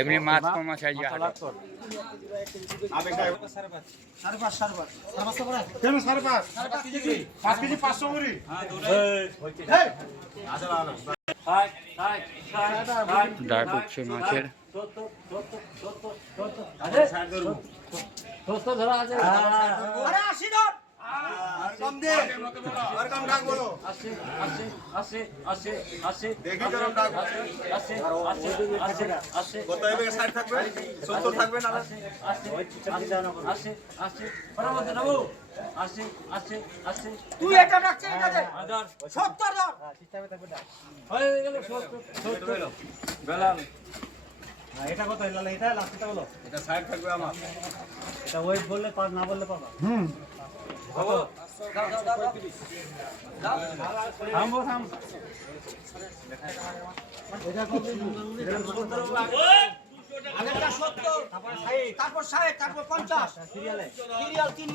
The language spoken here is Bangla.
এমনি মাছ কম আছে ডাক উঠছে মাছের এটা কত হলো? এটা লাস্টটা বলো। এটা সাইড থাকবে আমার। এটা ওয়েট বললে পার, না বললে পাবা। বাবু থামবো থাম। এটা কত? আগেরটা 70, তারপর 60, তারপর 50 সিরিয়াল 3